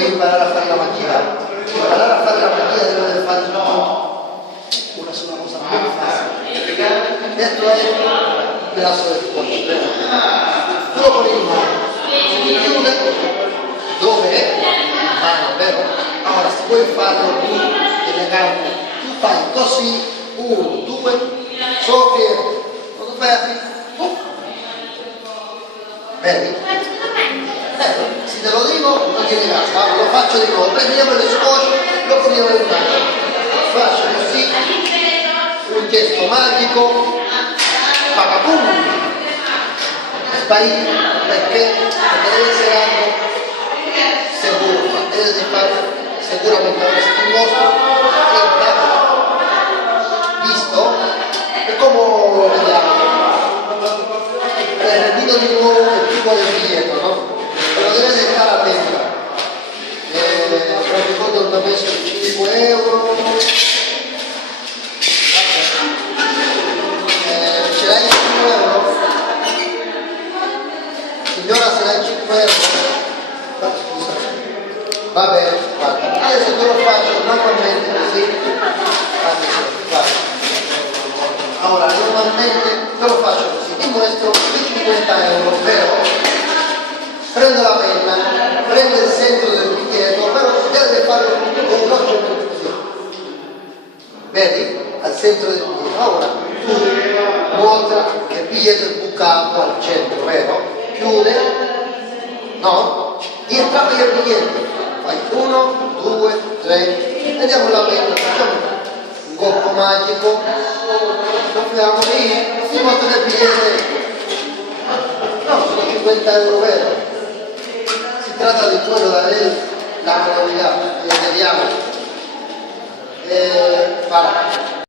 Vuoi imparare a fare la magia? Imparare a fare la magia deve fare una sola cosa molto facile. Detto è il pedazo del cuore. Tu lo poni in mano, si chiude dove è in mano, vero? Ora se vuoi farlo più elegante, tu fai così, 1, 2, solo che quando fai così, vedi? Se te lo dico non ti ringrazio, ma lo faccio di nuovo, prendiamo le scuoce, lo poniamo in mano, faccio così, un gesto magico, pagapum, sparito, perché deve essere algo sicuro, deve fare sicuramente questo ti mostro, visto? E come vediamo? Dico di nuovo il tipo del biglietto, no? Però deve stare attento. Non ricordo una messo di 5 euro. Ce l'hai 5 euro? Signora, se l'hai 5 euro? Scusa. Va bene, guarda. Adesso te lo faccio normalmente così. Guarda. Ora, normalmente te lo faccio così. Ti muestro 50 euro, vero? Prendo la penna, prendo il centro del biglietto, però deve fare un grosso così. Vedi? Al centro del biglietto. Ora tu mostra che il biglietto è bucato al centro, vero? Chiude, no? E entrava il biglietto. Fai 1, 2, 3, vediamo la penna, facciamo un colpo magico, soffiamo lì, si mostra che il biglietto è. No, sono 50 euro, vero? Si tratta di quello da lei, la manovra, vediamo. Para.